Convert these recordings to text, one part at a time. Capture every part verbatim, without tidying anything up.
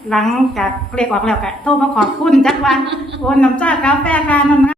หลังจากเลขออกแล้วก็โทรมาขอบคุณจักวันโอนน้ำจ้ากาแฟค่ะน้ำ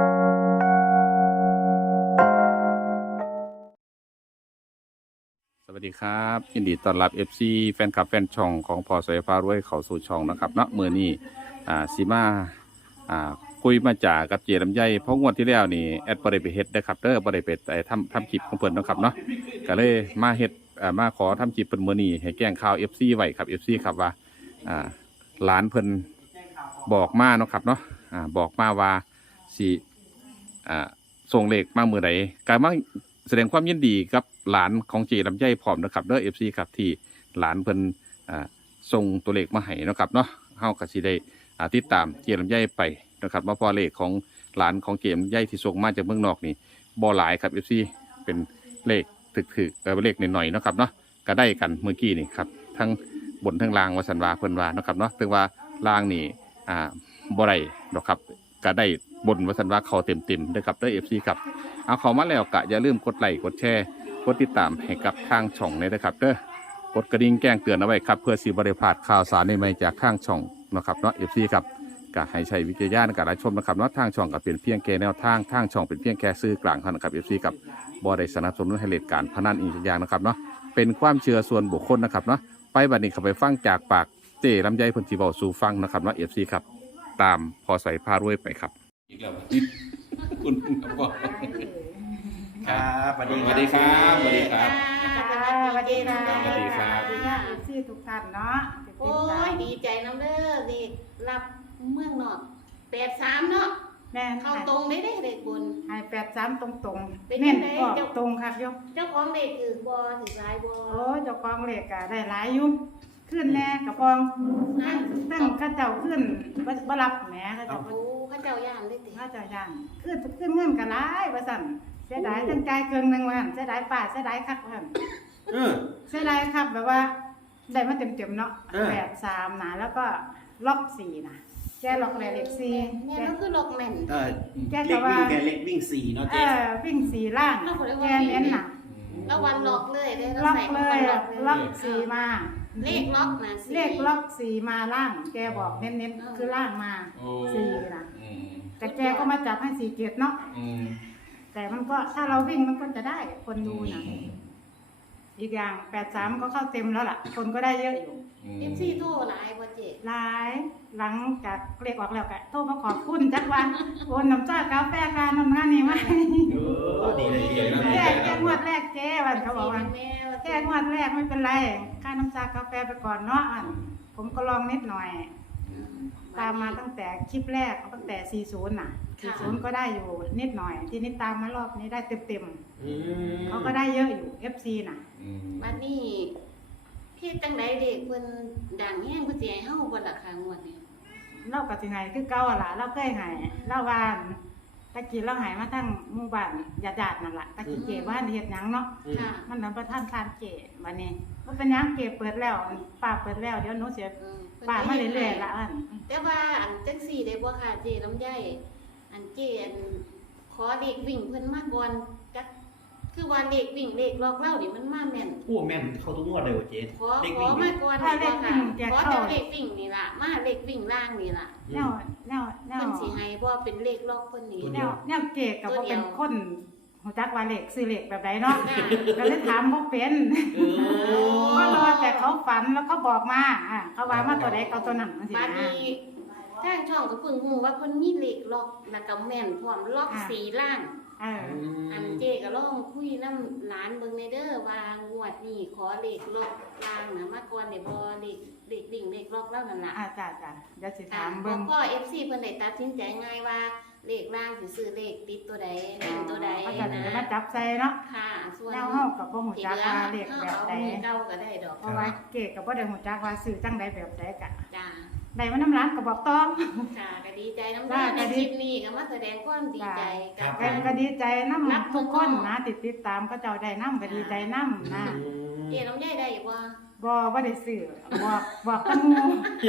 สวัสดีครับยินดีต้อนรับ เอฟ ซี แฟนคลับแฟนช่องของพอสวยฟ้ารวยเขาสู่ช่องนะครับเนาะเมื่อนี้อ่าซีมาอ่าคุยมาจากกับเจลำไยเพราะงวดที่แล้วนี่แอดบริไปเฮ็ดนะครับเด้อบริไปไอ้ทำทำคลิปของเพิ่นนะครับเนาะก็เลยมาเฮ็ดอ่ามาขอทำคลิปเพิ่นเมื่อนี้ให้แจ้งข่าว เอฟ ซี ไว้ครับ เอฟ ซี ครับว่าอ่าหลานเพิ่นบอกมาเนาะครับเนาะอ่าบอกมาว่าสิอ่าส่งเลขมาเมื่อใดก็มาแสดงความยินดีกับหลานของเจลำไยพร้อมนะครับเด้อ เอฟ ซี ครับที่หลานเพิ่นอ่าส่งตัวเลขมาให้เนาะครับเนาะเฮาก็สิได้อ่าติดตามเจลำไยไปนะครับว่าพอเลขของหลานของเจลำไยที่ส่งมาจากเมืองนอกนี่บ่หลายครับ เอฟ ซี เป็นเลขถึกๆแต่เลขหน่อยๆเนาะครับเนาะก็ได้กันเมื่อกี้นี่ครับทั้งบนทั้งล่างว่าสันว่าเพิ่นว่าเนาะครับเนาะถึงว่าล่างนี่อ่าบ่ได้ดอกครับก็ได้บนว่าสันว่าเขาเต็มๆด้วยครับเด้อ เอฟ ซี ครับเอาเข้ามาแล้วก็อย่าลืมกดไลค์กดแชร์กดติดตามให้กับทางช่องเลยนะครับเด้อกดกระดิ่งแจ้งเตือนเอาไว้ครับเพื่อสิบ่ได้พลาดข่าวสารใหม่ๆจากทางช่องนะครับเนาะ เอฟ ซี ครับก็ให้ใช้วิจารณญาณในการรับชมนะครับเนาะทางช่องก็เป็นเพียงแค่แนวทางทางช่องเป็นเพียงแค่สื่อกลางเท่านั้นครับ เอฟ ซี ครับบ่ได้สนับสนุนให้เล่นการพนันอีกอย่างนะครับเนาะเป็นความเชื่อส่วนบุคคลนะครับเนาะไปบัดนี้เข้าไปฟังจากปากเจลำไยเพิ่นสิเว้าสู่ฟังนะครับเนาะ เอฟ ซี ครับตามพอใส่พารวยไปครับอีกแล้วคุณครับพ่อครับสวัสดีสวัสดีครับสวัสดีครับสวัสดีค่ะสวัสดีครับสวัสดีค่ะเอฟซีทุกท่านเนาะโอ้ยดีใจน้ำเด้อเด็กรับเมืองนอกแปดสามเนาะแม่เข้าตรงได้ได้เด็กบุญให้แปดสามตรงตรงๆเป็นเน้นจังได๋ออกเจ้าตรงครับยกเจ้าของเด็กถือบอถือสายบอโอ้เจ้าของเลขก็ได้หลายอยู่ขึ้นแน่กระปองนะตั้งข้าเจ้าขึ้นบ่บ่รับแหมข้าเจ้าโอ้ข้าเจ้าย่านได้ติข้าเจ้าย่านขึ้นขึ้นเงินก็หลายว่าซั่นเสียดายตั้งใจายเครื่องหนึงว่าหั่นเสียดายป้าเสียดายคักว่าหั่นเออเสียดายครับแบบว่าได้มาเต็มๆเนาะเออแปดสามนะแล้วก็ล็อกสี่นะแกล็อกเลยเลขสี่แม่แกก็คือล็อกแม่นเออแกเล็ก็กว่าวิ่งแกเล็กวิ่งสี่เนาะเอเจ๊อวิ่งสี่ล่างแกเน้นหนักแล้ววันล็อกเลยได้ล็อกใส่เลยล็อกเลยล็อกสี่มาเลขล็อกนะเลขล็อกสี่มาล่าง แกบอกเน้นๆคือล่างมาสี่นะแต่แกก็มาจับให้สี่เกียรติเนาะแต่มันก็ถ้าเราวิ่งมันก็จะได้คนดูนะอีกอย่างแปดสามก็เข้าเต็มแล้วล่ะ คนก็ได้เยอะอยู่เอฟซีโทรหลายบ่เจ๊หลายหลังจากเลขออกแล้วก็โทรมาขอบคุณจักวันโอนน้ำจ้ากาแฟค่ะน้ำงานนี่ไหมเออดีเลยดีเลยแก้แก้งวดแรกเจ๊วันเขาบอกว่าแม่ว่าแก้งวดแรกไม่เป็นไรค่าน้ำชากาแฟไปก่อนเนาะอันผมก็ลองนิดหน่อย ตามมาตั้งแต่คลิปแรกตั้งแต่สี่สิบน่ะสี่สิบก็ได้อยู่นิดหน่อย ทีนี้ตามมารอบนี้ได้เต็มอืมๆเขาก็ได้เยอะอยู่ เอฟ ซี น่ะบัดนี้พี่จังไดเด็กเพิ่นดังแฮงเพิ่นสิให้เฮาบ่ล่ะค่ะงวดนี้เล่ากับสิไงคือเก่าอะล่ะเล่าเคยไงเล่าว่าตะกี้เราไงมาทั้งหมู่บ้านญาติๆนั่นล่ะตะกี้เก๋บ้านเฮ็ดหยังเนาะค่ะมันนำประทานทานเก๋บัดนี้มันเป็นหยังเก๋เปิดแล้วป้าเปิดแล้วเดี๋ยวหนูเสียอืมเพิ่นป้าก็มาฮ็ดเรื่อยให้ๆละอันแต่ว่าอันจังสี่ได้บ่ค่ะเจลำไยอันเจอันขอเด็กวิ่งเพิ่นมาก่อนจักคือว่าเด็กวิ่งเลขลอกเล่านี่มันมาแม่นโอ้แม่นเข้าทุกงวดเลยว่ะเจ๊ขอเล็กขอวิ่งมาก่อนถ้าเลดีขกวิ่ว่งแกขอเข้าแต่เลขวิ่งนี่ล่ะมาเลขวิ่งล่างนี่ล่ะแนวแนวแนวเพิ่นสิให้บ่เป็นเลขลอกเพิ่นนี่แนวแนวเก๋กับบ่เป็นคนหูจักว่าเลขซื้อเลขแบบใดเนาะก็เลยถามบ่เป็นเออก็รอแต่เขาฝันแล้วก็บอกมาอ่าเขาว่ามาตัวใดเขาตัวนั้นจังซี่บัดนะนี้ทางช่องก็เพิ่งฮู้ว่าเพิ่นมีเลขล็อกแล้วก็แม่นพร้อมล็อกสีล่างเอออันเจก็ลองคุยน้ำหลานเบิ่งในเด้อว่างวดนี้ขอเลขล็อกล่างนะมาก่อนได้บ่เลขเลขวิ่งเลขล็อกแล้วนั่นล่ะอ่าจ้าจ้าเดี๋ยวสิถาถาม มพ่เบิ่อง พ่อ เอฟ ซี เพิ่นได้ตัดสินใจง่ายว่าเลขล่างสิซื้อเลขติดตัวใดเล่นตัวใดเขาจะนะเดี๋ยวมาจับใส่เนาะค่ะส่วนแนวเฮากับบ่ฮู้ที่จักเหลือว่าเลขเอาแบบเอาใดมือเก่าก็ได้ดอกเพราะว่าเก๋ก็บ่ได้ฮู้จักว่าซื้อจังใดแบบใดกะจ้าได้มาน้ำร้านก็บอกต้องค่ะก็ดีใจน้ำตาในคลิปนี้ก็มาแสดงความดีใจกับแกก็ดีใจนำทุกคนนะติดติดตามก็เจ้าได้นำก็ดีใจนำนะเอ๋น้ำใหญ่ได้บ่บ่บ่ได้ซื้อบอกบอกตะหมู่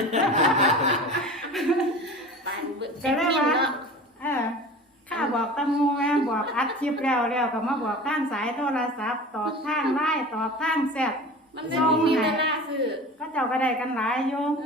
ปานเบิ่งก็เลยว่าเออข้าบอกตะหมู่แม่บอกอัดคลิปแล้วแล้วก็มาบอกทางสายโทรศัพท์ตอบทาง ไลน์ตอบทางแชทมันไม่มีเวลาซื้อก็เจ้าก็ได้กันหลายอยู่เออ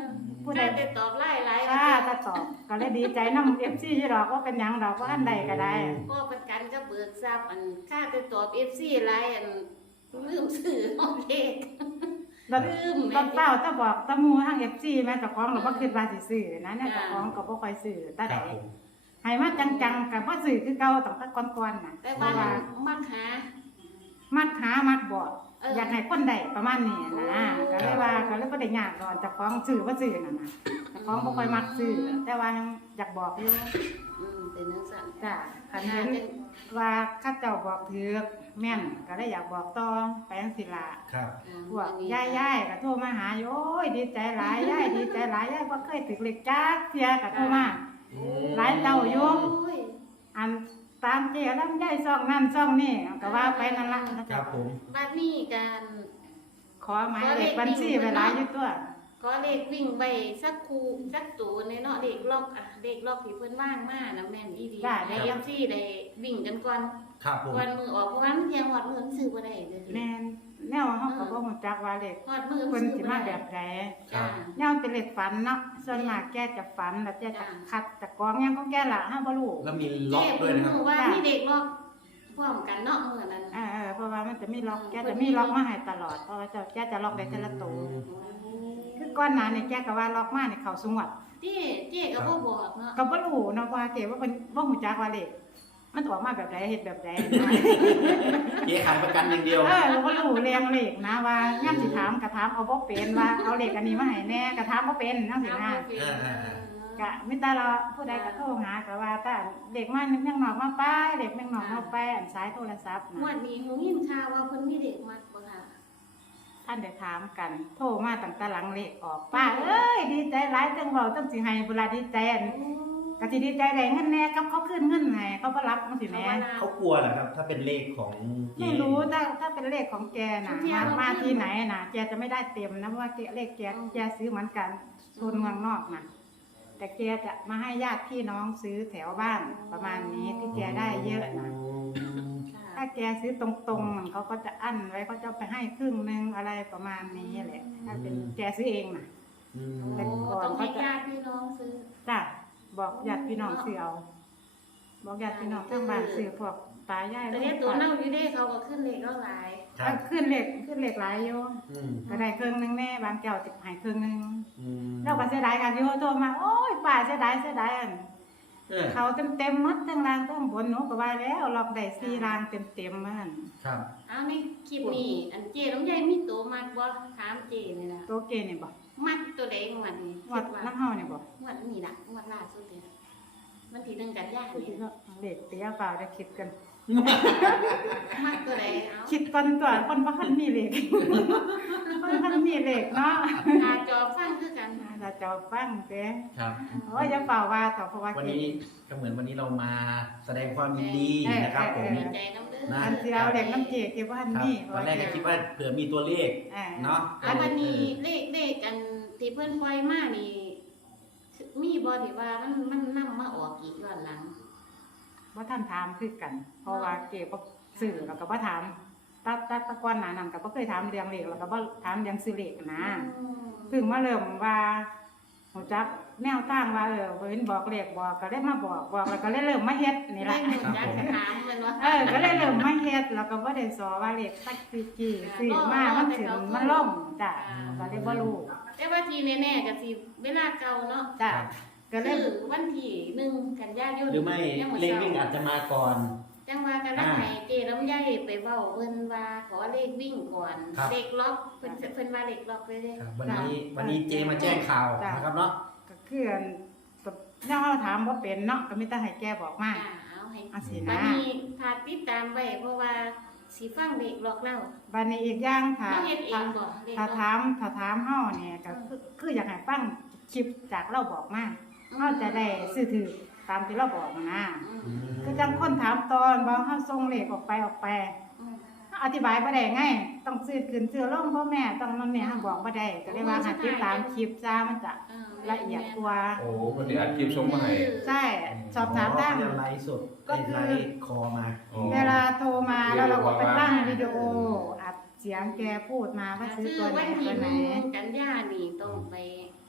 ผู้ใดได้ตอบไล่หลายถ้าถ้าตอบก็เลยดีใจนำ เอฟ ซี อยู่ดอกว่าเป็นหยังดอกว่าอันใดก็ได้ก็ประกันก็เบิกทรัพย์อันค่าได้ตอบ เอฟ ซี หลายอันลืมซื้อเอาเลขรถลืมรถเต้าถ้าบอกตะมูทาง เอฟ ซี แม่เจ้าของก็บ่คิดว่าสิซื้อนะเนี่ยจ้ะเจ้าของก็บ่ค่อยซื้อแต่คใดรับผมให้มาจังๆก็บ่ซื้อคือเก่าตั้งแต่ก่อนๆน่ะแต่เพว่าราะว่ามักหามักหามักบอกเออออยากให้คนได้ประมาณนี้นะโอ้ก็เลยว่าก็เลยบ่ได้ยากดอกเจ้าของซื้อบ่ซื้อนั่นน่ะเจ้าของบ่ค่อยมักซื้อแต่ว่ายังอยากบอกอยู่อืมเป็นจังซั่นจ้ะคันหาเห็นเป็นว่าข้าเจ้าบอกถือแม่นก็เลยอยากบอกต่อไปจังซี่ล่ะครับอ่าพวกอันนี้ยายๆก็โทรมาหาอยู่โอ้ยดีใจหลายยายดีใจหลายยายบ่เคยถึกเลขจักเที่ยก็โทรมา หลายเต้าอยู่โอ้ยอันตามเจ้ลำไยซองนั่นซองนี่ก็ว่าไปนั่นล่ะครับผมบัดนี้การขอหมายเลขบัญชีไว้หลายอยู่ตัวก็เลขวิ่งไปสักคูสักตูในเนาะเลขล็อกอ่ะเลขล็อกที่เพิ่นว่างมานะแม่นอีดีได้ เอ็ม ซีได้วิ่งกันก่อนครับผมวันมือออกเพราะว่ามันเที่ยงฮอดมือมันซื้อบ่ได้เด้อแม่นแนวเฮาก็บ่ฮู้จักว่าเลขฮอดมือเพิ่นซื้อสิบ่มาได้แบบใดจ้าแนวเป็นเลขฝันเนาะส่วนมากแกจะฝันแล้วแกจะจ้ะคัดจะกรองหยังของแกล่ะเฮาบ่รู้แล้วมีล็อกด้วยนะครับเจ๊เพิ่นว่ามีเด็กล็อกพร้อมกันเนาะมื้อนั้นเออๆเพราะว่ามันจะมีล็อกแกจะมีล็อกมาให้ตลอดเพราะว่าเจ้าแกจะล็อกได้แต่ละตัวคือก่อนหน้านี่แกก็ว่าล็อกมานี่เข้าสงวดเจ๊เจ๊ก็บ่บอกเนาะก็บ่รู้เนาะว่าเกว่าเพิ่นบ่ฮู้จักว่าเลขมันออกมาแบบใดเฮ็ดแบบใดนะเจ๊ขายประกันอย่างเดียวเออเราก็รู้เรียงเลขนะว่ายามสิถามก็ถามเอาบ่เป็นว่าเอาเลขอันนี้มาให้แน่ก็ถามบ่เป็นจังซี่นะ กะมิตาเราผู้ใดก็โทรหาก็ว่าแต่เด็กมานึกยังนอกมาป้ายเด็กยังนอกมาไปอันสายโทรศัพท์งวนะดนี้หูยินข่าวว่าเพิ่นมีเด็กมักบ่ค่ะท่านได้ถามกัน โทรมาตั้งแต่หลังเลขออกป้าเอ้ยดีใจหลายจังเว้าจังสิให้เวลาดีใจอันก็สิดีใจได้เงินแน่กับเขาคืนเงินให้เขาบ่รับจังซี่แหมเขากลัวเหรอครับ ถ้าเป็นเลขของเจ๊ไม่รู้ถ้าถ้าเป็นเลขของแกน่ะมามาที่ไหนน่ะแกจะไม่ได้เต็มนะเพราะว่าแกเลขแกแกซื้อเหมือนกันโซนเมืองนอกน่ะแต่แกจะมาให้ญาติพี่น้องซื้อแถวบ้านประมาณนี้ที่แกได้เยอะน่ะ ถ้าแกซื้อตรงๆมันเขาก็จะอั้นไว้เขาจะไปให้ครึ่งหนึงอะไรประมาณนี้แหละ ถ้าเป็นแกซื้อเองน่ะอืมแต่ก่อนต้องให้ญาติพี่น้องซื้อจ้ะบอกญาติพี่น้องซื้อเอาบอกญาติพี่น้องข้างบ้านซื้อพวกตายายแต่เนี่ยตัวเน่าอยู่เด้เขาก็ขึ้นเลขแล้วหลายครับขึ้นเลขขึ้นเลขหลายอยู่อืมก็ได้ครึ่งหนึงแน่บางแก้วติดหายครึ่งหนึงอืมเราก็เสียดายกันอยู่โทรมาโอ้ยป้าเสียดายเสียดายอันเออเขาเต็มๆหมดทั้งล่างทั้งบนหนูก็ว่าแล้วลอกได้สี่ล่างเต็มๆมันครับเอาในคลิปนี้อันเจน้ำใหญ่มีตัวมักบ่ถามเจนี่ล่ะโตเกนี่บ่มักตัวใดงวดนี้วัดคิว่าน้ำเฮานี่บ่งวดนี้ล่ะงวดล่าสุดเนี่ยมันที่หนึ่งกันยากพูดถึนี่งก็เลขเตี้ยเปล่าได้คิดกันมักตัวใดเอาคิดก่อนตัวคนบ่คันมีเลข คนคันมีเลขเนาะตาจอฟังคือกันถ้าเจ้าฟังเด้ครับโอ้ยอย่าเป่าว่าต่อเพราะว่าวันเก่งนี้ก็เหมือนวันนี้เรามาแสดงความยินดีนะครับผมดีใจน้ำเด้อนะอันที่เอาเลขน้ำเจเก็บว่าอันครับนี้ตอนแรกก็คิดว่าเผื่อมีตัวเลขอ่าเนาะแล้ววันนี้เลขเลขกันที่เพิ่นปล่อยมานี่มีบ่ที่ว่ามันมันนำมาออกอีกย้อนหลังบ่ทันถามคือกัน เพราะว่าเก็บบ่ซื้อแล้วก็บ่ถามตาตาตะก่อนหน้านั้นก็บ่เคยถามเรื่องเลขแล้วก็บ่ถามเรื่องซื้อเลขนะ เพิ่งมาเริ่มว่าหูจักแนวตั้งว่าเออเห็นบอกเลขบอกก็เลยมาบอกบอกแล้วก็เลยเริ่มมาเฮ็ดนี่ได้ล่ะหนูจักกระถามมันว่าเออก็เลยเริ่มมาเฮ็ดแล้วก็บ่ได้สอว่าเลขสักกี่กี่ซื้อมามันถึงมันล่มจ้ะก็เลยบ่รู้แต่ว่าทีแน่ๆก็สิเวลาเก่าเนาะจ้ะก็เลยคือวันที่หนึ่งกันยายนหรือไม่เลขวิ่งอาจจะมาก่อนจังว่ากันแล้วให้เจลำไยไปเว้าเพิ่นว่าขอเลขวิ่งก่อนครับเลขล็อกเพิ่นเพิ่นว่าเลขล็อกเลยเด้ครับวันนี้วันนี้เจมาแจ้งข่าวนะครับเนาะก็คืออันแนวเราถามบ่เป็นเนาะก็มีแต่ให้แกบอกมาอ่าเอาให้เอาสิบันะดนี้ถ้าติดตามไว้เพราะว่าสิฟังเลขล็อกแล้วบัดนี้อีกอย่างถ้าเราเฮ็ดเองบ่เลขถ้าล็อกถามถ้าถามเฮาเนี่ยก็คือคืออยากให้ฟังคลิปจากเราบอกมาเฮาจะได้ซื้อถือตามที่เราบอกนะอืมคือจังคนถามตอนบางเฮาส่งเลขออกไปออกไปอืมอธิบายบ่ได้ไงต้องซื้อขึ้นซื้อลงพ่อแม่ต้องนั่นเนี่ยเฮาบอกบ่ได้ก็เลยว่าให้ติดตามคลิปจ้ามันจะอ่าละเอียดกว่าโอ้วันนี้อัดคลิปส่งมาให้ใช่สอบถามได้เดี๋ยวไลฟ์สดก็คือไลฟ์คอมาโอ้เวลาโทรมาแล้วเราก็ไปตั้งวิดีโออัดเสียงแกพูดมาว่าซื้อซื้อตัวไหนวันที่ตัวหไหนนึ่งกันยานี่ต้องไป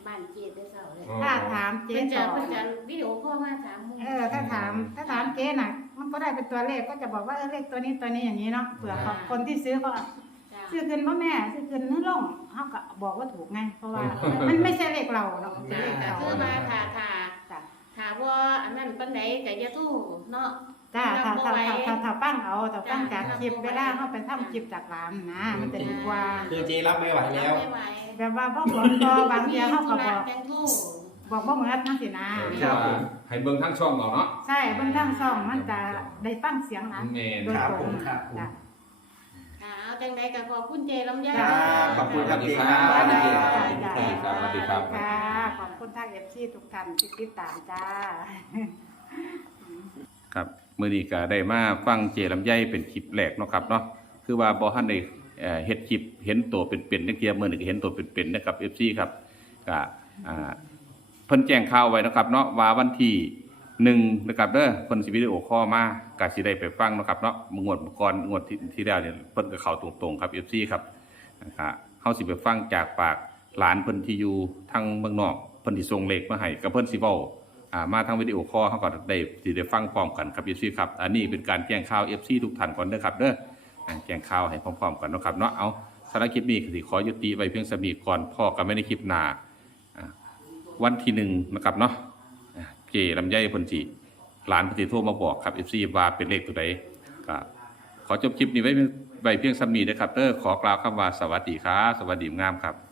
บ้านเจแต่เช้าเลยถ้าถามเจ๊เพิ่นจะต่อเพิ่นจะวิดีโอคอลมาถามหมู่เออถ้าถามถ้าถามเจ๊น่ะ มันก็ได้เป็นตัวเลขก็จะบอกว่าเออเลขตัวนี้ตัวนี้อย่างนี้เนาะเผื่อเขาคนที่ซื้อก็จ้ะซื้อคืนพ่อแม่ซื้อคืนเนื้อล่องเขาก็บอกว่าถูกไงเพราะว่ามันไม่ใช่เลขเราเนาะเป็นจ้ะเลขก็เขาคือว่าถ้าถ้าจ้ะถ้าว่าอันนั้นปานใดก็อย่าโทรเนาะจ้าถ้าถ้าถ้าถ้าถ้าปั้งเอาถ้าปั้งจากจ้ะคลิปเวลาเขาไปทำคลิปจากร้านนะมันจะดีกว่าคือเจรับไม่ไหวแล้วไม่ไหวแบบว่าพ่อบอกก็บางทีเขาก็บอกจังโทรบอกว่าเหมือนนั่นสินะครับผมให้เบิ่งทั้งช่องเราเนาะใช่เบื้องทางช่องมันจะได้ฟังเสียงนะแม่นโดยครับตรผงมครับผมจ้ะค่ะเอาจังใดก็ขอบคุณเจลำไยครับขอบคุณครับเจคครัรับบสวัสดีครับค่ะขอบคุณทางเอฟซีทุกท่านที่ติดตามจ้าครับมื้อนี้ก็ได้มาฟังเจลำไยเป็นคลิปแรกเนาะครับเนาะคือว่าบ่ทันได้เอ่อเฮ็ดคลิปเห็นตัวเป็นๆจังเที่ยมื้อนี้ก็เห็นตัวเป็นๆนะครับ เอฟ ซี ครับก็อ่าเพิ่นแจ้งข่าวไว้นะครับเนาะว่าวันที่หนึ่งนะครับเด้อเพิ่นสิวิดีโอคอลมาก็สิได้ไปฟังเนาะครับเนาะงวดก่อนงวดที่ที่แล้วเนี่ยเพิ่นก็เข้าตรงๆครับ เอฟ ซี ครับนะครับเฮาสิไปฟังจากปากหลานเพิ่นที่อยู่ทางเมืองนอกเพิ่นสิส่งเลขมาให้ก็เพิ่นสิเว้า อ่ามาทางวิดีโอคอลเขาก็ได้สิได้ฟังพร้อมกันครับ เอฟ ซี ครับอันนี้เป็นการแจ้งข่าว เอฟ ซี ทุกท่านก่อนเด้อครับเด้ออ่าแจ้งข่าวให้พร้อมๆกันเนาะครับเนาะเอาสารบคลิปนี้ก็สิขอยุติไว้เพียงสำนีก่อนพ่อกันไม่ได้คลิปหน้าอ่าวันที่หนึ่งนะครับเนาะอ่าเจลำไยเพิ่นสิหลานเพิ่นสิโทรมาบอกครับ เอฟ ซี ว่าเป็นเลขตัวใดก็ขอจบคลิปนี้ไว้ไว้เพียงสำนีเด้อครับเด้อขอกล่าวคำว่าสวัสดีครับสวัสดีงามครับ